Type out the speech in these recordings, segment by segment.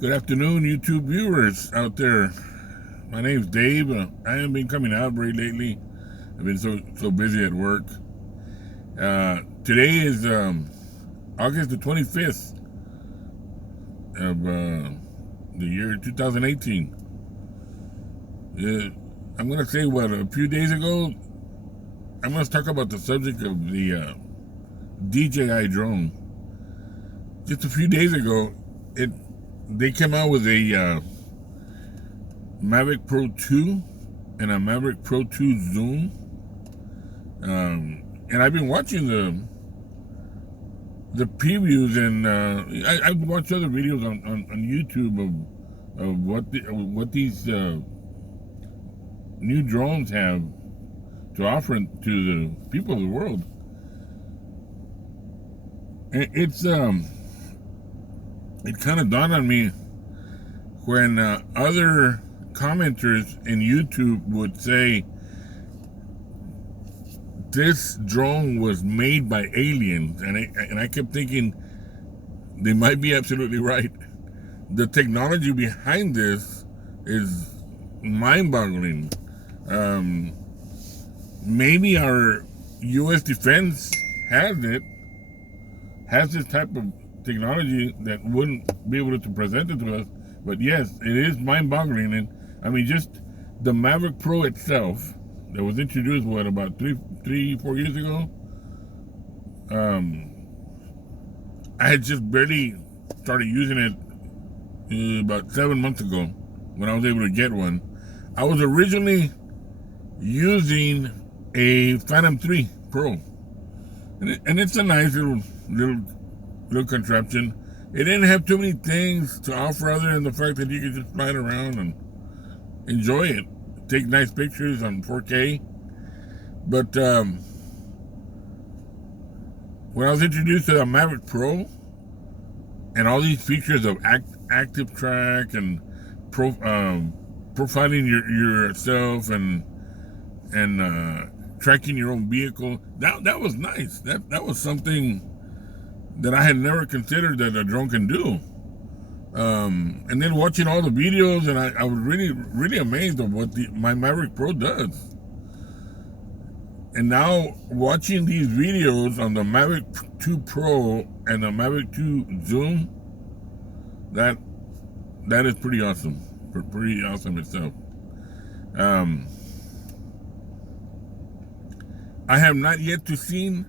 Good afternoon, YouTube viewers out there. My name's Dave. I haven't been coming out very lately. I've been so busy at work. Today is August the 25th of the year 2018. I'm going to say a few days ago, I'm going to talk about the subject of the DJI drone. Just a few days ago, they came out with a Mavic Pro 2 and a Mavic Pro 2 Zoom. And I've been watching the previews, and I've watched other videos on YouTube of what these new drones have to offer to the people of the world. And it kind of dawned on me when other commenters in YouTube would say this drone was made by aliens, and I kept thinking they might be absolutely right. The technology behind this is mind-boggling. Maybe our U.S. defense has this type of technology that wouldn't be able to present it to us. But yes, it is mind-boggling. And I mean, just the Mavic Pro itself that was introduced about 4 years ago. I had just barely started using it about 7 months ago when I was able to get one. I was originally using a Phantom 3 Pro, and it's a nice little contraption. It didn't have too many things to offer other than the fact that you could just fly it around and enjoy it, take nice pictures on 4K. But when I was introduced to the Mavic Pro and all these features of active track and profiling yourself and tracking your own vehicle, that was nice. That was something that I had never considered that a drone can do. And then watching all the videos, and I was really amazed of what my Mavic Pro does. And now watching these videos on the Mavic 2 Pro and the Mavic 2 Zoom, that is pretty awesome. Pretty awesome itself. I have not yet seen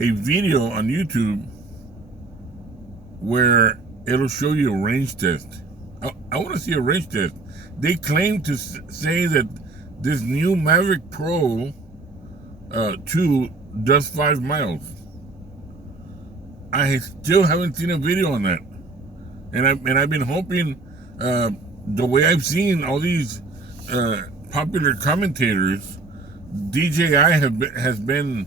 a video on YouTube where it'll show you a range test. I want to see a range test. They claim to say that this new Mavic Pro 2 does 5 miles. I still haven't seen a video on that, and I've been hoping. The way I've seen all these popular commentators, DJI has been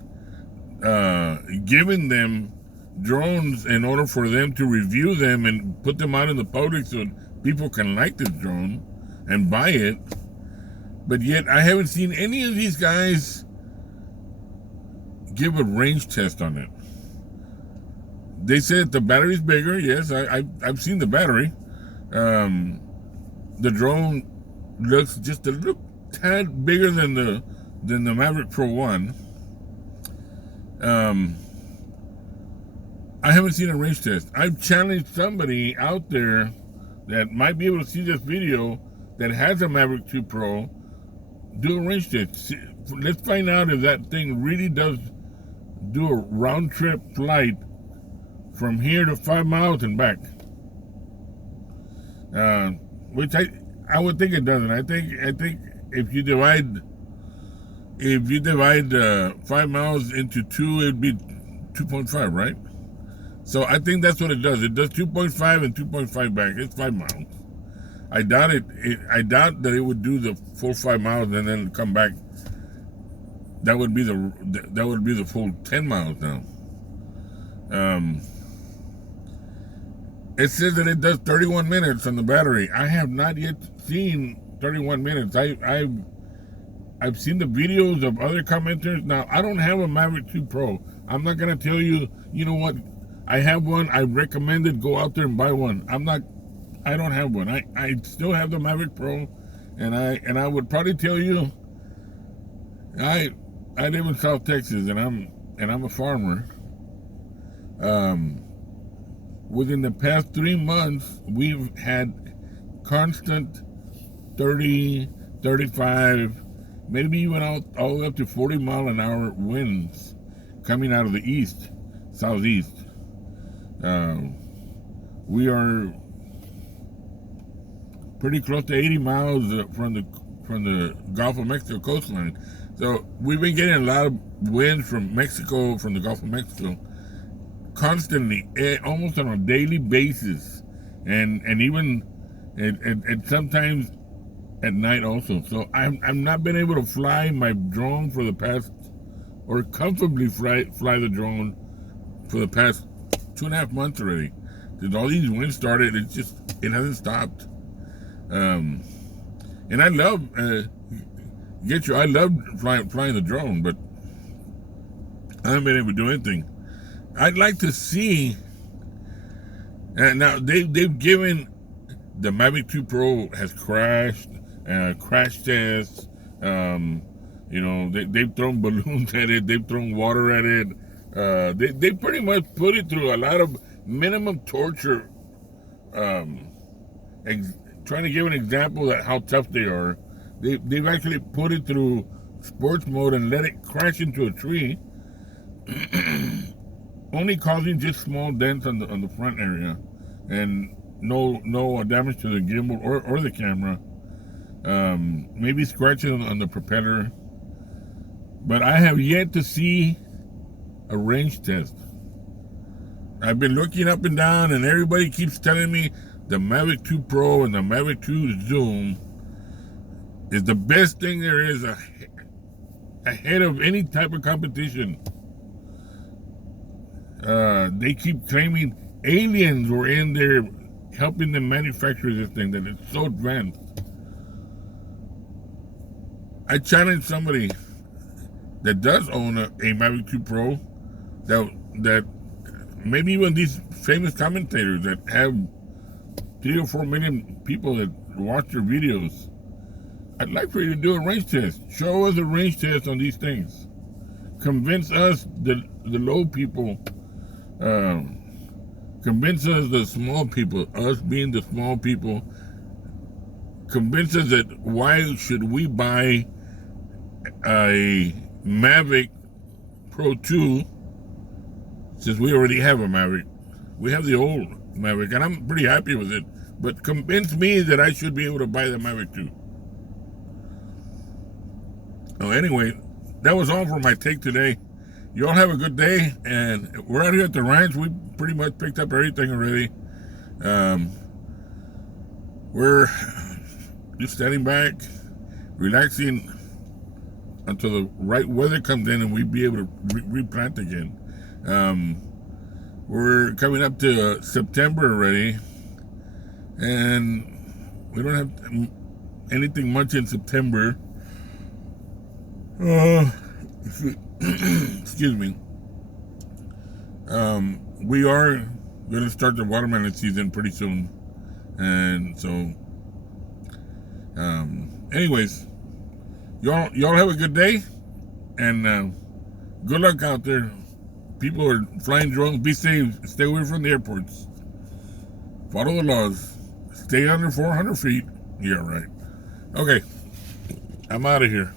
giving them drones in order for them to review them and put them out in the public so people can like this drone and buy it. But yet I haven't seen any of these guys give a range test on it. They said the battery's bigger. Yes, I've seen the battery. The drone looks just a little tad bigger than the Mavic Pro 1. I haven't seen a range test. I've challenged somebody out there that might be able to see this video that has a Mavic 2 Pro, do a range test. Let's find out if that thing really does do a round trip flight from here to 5 miles and back. Which I would think it doesn't. I think if you divide 5 miles into 2, it'd be 2.5, right? So I think that's what it does. It does 2.5 and 2.5 back. It's 5 miles. I doubt it. I doubt that it would do the full 5 miles and then come back. That would be the full 10 miles now. It says that it does 31 minutes on the battery. I have not yet seen 31 minutes. I've seen the videos of other commenters. Now, I don't have a Mavic 2 Pro. I'm not going to tell you, you know what, I have one. I recommended go out there and buy one. I don't have one. I still have the Mavic Pro, and I would probably tell you, I live in South Texas, and I'm a farmer. Within the past 3 months, we've had constant 30, 35, maybe even all the way up to 40-mile-an-hour winds coming out of the east, southeast. We are pretty close to 80 miles from the Gulf of Mexico coastline. So we've been getting a lot of winds from Mexico, from the Gulf of Mexico, constantly, almost on a daily basis, and even and sometimes at night also. So I've not been able to fly my drone for the past, or comfortably fly the drone for the past 2.5 months already. Since all these winds started, it hasn't stopped. And I love I love flying the drone, but I haven't been able to do anything. I'd like to see. And now they've given the Mavic 2 Pro has crashed, crash tests. They've thrown balloons at it. They've thrown water at it. They pretty much put it through a lot of minimum torture. Trying to give an example of how tough they are. They've actually put it through sports mode and let it crash into a tree, only causing just small dents on the front area, and no damage to the gimbal or the camera. Maybe scratches on the propeller. But I have yet to see a range test. I've been looking up and down, and everybody keeps telling me the Mavic 2 Pro and the Mavic 2 Zoom is the best thing there is ahead of any type of competition. They keep claiming aliens were in there helping them manufacture this thing, that it's so advanced. I challenge somebody that does own a Mavic 2 Pro, that maybe even these famous commentators that have 3 or 4 million people that watch their videos. I'd like for you to do a range test. Show us a range test on these things. Convince us, the low people, convince us, the small people, us being the small people, convince us that why should we buy a Mavic Pro 2 since we already have a Mavic. We have the old Mavic, and I'm pretty happy with it. But convince me that I should be able to buy the Mavic 2. Oh, anyway, that was all for my take today. You all have a good day, and we're out here at the ranch. We pretty much picked up everything already. We're just standing back, relaxing until the right weather comes in and we'll be able to replant again. We're coming up to September already, and we don't have anything much in September. Excuse me. We are going to start the watermelon season pretty soon, and so anyways, y'all have a good day, and good luck out there. People are flying drones. Be safe. Stay away from the airports. Follow the laws. Stay under 400 feet. Yeah, right. Okay, I'm out of here.